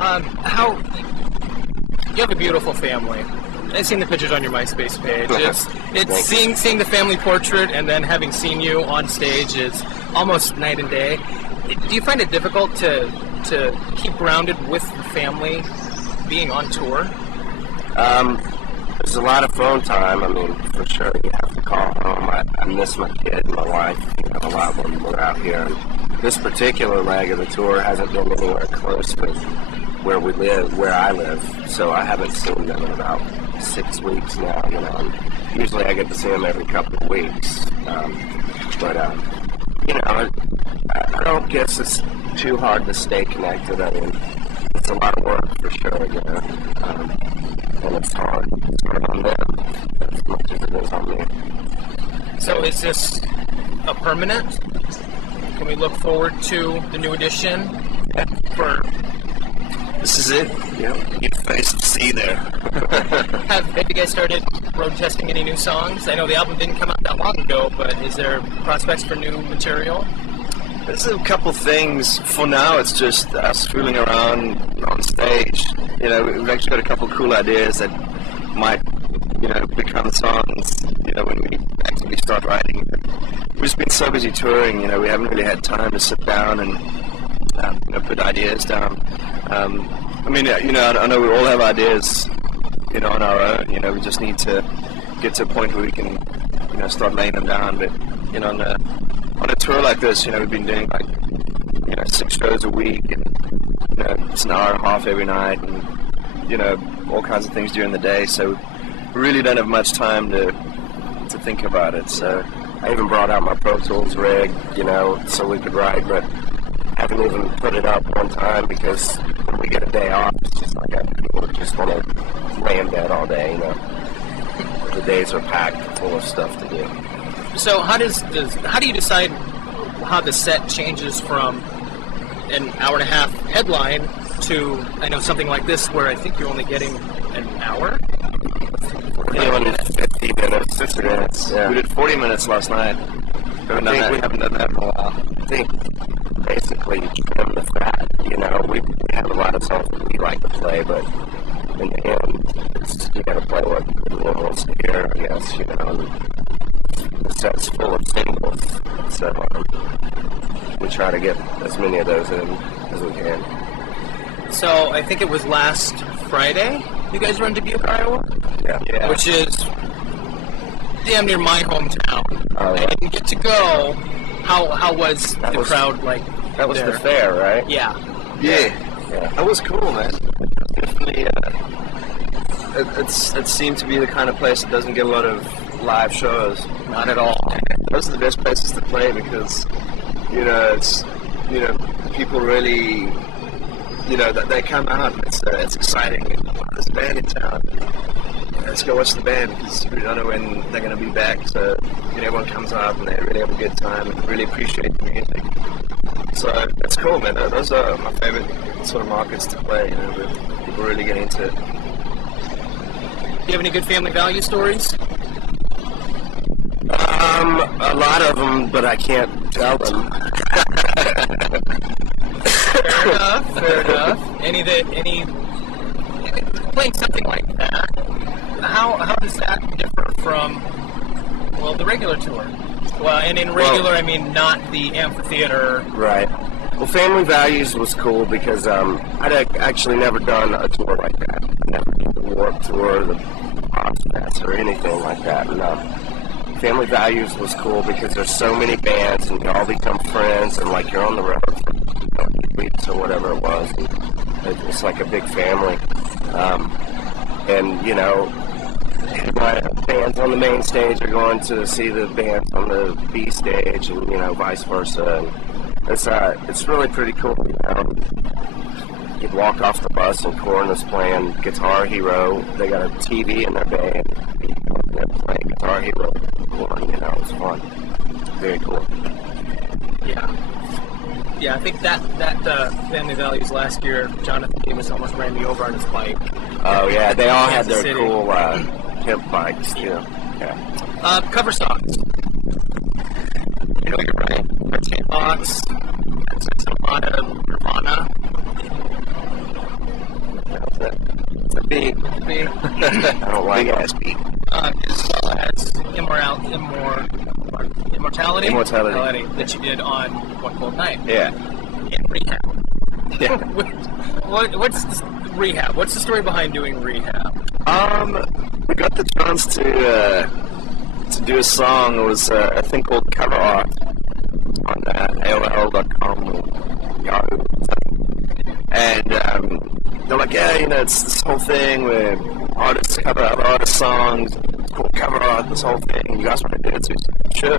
How you have a beautiful family. I've seen the pictures on your MySpace page. It's seeing the family portrait and then having seen you on stage is almost night and day. Do you find it difficult to keep grounded with the family being on tour? There's a lot of phone time. I mean, for sure, you have to call home. I miss my kid and my wife, a lot when we're out here. And this particular leg of the tour hasn't been anywhere close to where we live, where I live. So I haven't seen them in about 6 weeks now. And usually I get to see them every couple of weeks. I don't guess it's too hard to stay connected. I mean, it's a lot of work for sure, and it's hard. It's hard on them as much as it is on me. So is this a permanent? Can we look forward to the new edition? Yeah. This is it. Yeah. New face of Seether. Have you guys started road testing any new songs? I know the album didn't come out that long ago, but is there prospects for new material? There's a couple things. For now, it's just us fooling around on stage. We've actually got a couple cool ideas that might, become songs, when we actually start writing. We've just been so busy touring, we haven't really had time to sit down and, put ideas down. I know we all have ideas, on our own. We just need to get to a point where we can, start laying them down. But, on a tour like this, we've been doing 6 shows a week, and it's an hour and a half every night, and all kinds of things during the day. So we really don't have much time to think about it. So I even brought out my Pro Tools rig, so we could write, but haven't even put it up one time because when we get a day off, it's just like people just want to lay in bed all day. The days are packed full of stuff to do. So how do you decide how the set changes from an hour and a half headline to, I know, something like this where I think you're only getting an hour? 50 minutes, 50 minutes. Yeah. We did 40 minutes last night. We haven't done that in a while. I think basically trim the fat. We have a lot of songs that we like to play, but in the end, you got to play what everyone wants to hear, I guess. The set's full of singles, so we try to get as many of those in as we can. So I think it was last Friday you guys run Dubuque, Iowa? Yeah. Which is damn near my hometown. Oh, yeah. I didn't get to go. How was the crowd like? That was there? the fair, right? Yeah. That was cool, man. Definitely, it seemed to be the kind of place that doesn't get a lot of live shows. Not at all. Those are the best places to play because, it's, people really, that they come out and it's exciting. There's a band in town. Let's go watch the band because we don't know when they're going to be back. So, everyone comes out and they really have a good time and really appreciate the music. So that's cool, man. Those are my favorite sort of markets to play, where people really get into it. Do you have any good family value stories? A lot of them, but I can't tell them. Fair enough. Any playing something like that? How does that differ from the regular tour? Well, and in regular, I mean not the amphitheater. Right. Well, Family Values was cool because I'd actually never done a tour like that. I never did the Warped Tour, the Ozfest, or anything like that. And Family Values was cool because there's so many bands and you all become friends and like you're on the road for 8 weeks or whatever it was. And it's like a big family. My bands on the main stage are going to see the bands on the B stage, and vice versa. And it's really pretty cool. You'd walk off the bus and Korn is playing Guitar Hero. They got a TV in their bay, and they're playing Guitar Hero. Korn, it was fun. Very cool. Yeah, I think that Family Values last year, Jonathan Davis almost ran me over on his bike. Oh yeah, they all had their City. cool pimp bikes too. Yeah. Cover songs. You're right. Red Box. That's a lot of Nirvana. It's a big. I don't like ass beat. As well as Immortality that you did on One Cold Night. Yeah. In Rehab. Yeah. What's Rehab? What's the story behind doing Rehab? We got the chance to do a song. It was a thing called Cover Art on AOL.com or Yahoo. And they're like, yeah, it's this whole thing where artists cover other artists' songs. It's called Cover Art, this whole thing. You guys want to do it? So sure,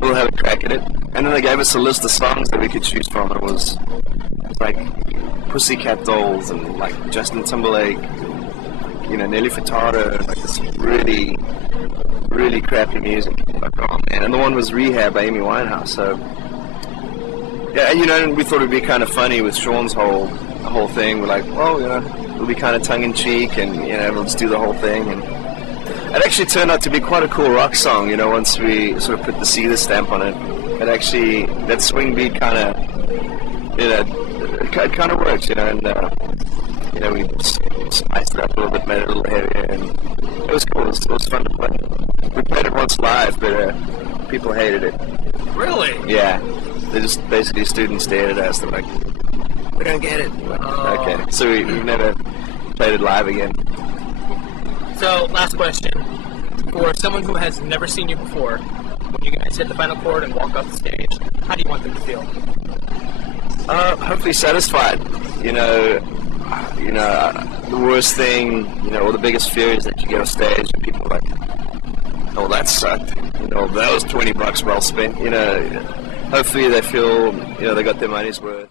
we'll have a crack at it. And then they gave us a list of songs that we could choose from. It was like Pussycat Dolls and like Justin Timberlake, Nelly Furtado, like this really, really crappy music. Like, oh man. And the one was Rehab by Amy Winehouse. So yeah, and we thought it'd be kind of funny with Sean's whole thing. We're like, well, it'll be kind of tongue-in-cheek, and we'll just do the whole thing. And it actually turned out to be quite a cool rock song. Once we sort of put the Seether stamp on it, that swing beat kind of, it kind of works, and we spiced it up a little bit, made it a little heavier, and it was cool. It was fun to play. We played it once live, but people hated it. Really? Yeah. They just basically stood and stared at us. They're like, we don't get it. Okay. So we've never played it live again. So, last question. For someone who has never seen you before, when you guys hit the final chord and walk off the stage, how do you want them to feel? Hopefully satisfied. The worst thing, or the biggest fear is that you get on stage and people are like, oh, that sucked. That was $20 well spent. Hopefully they feel, they got their money's worth.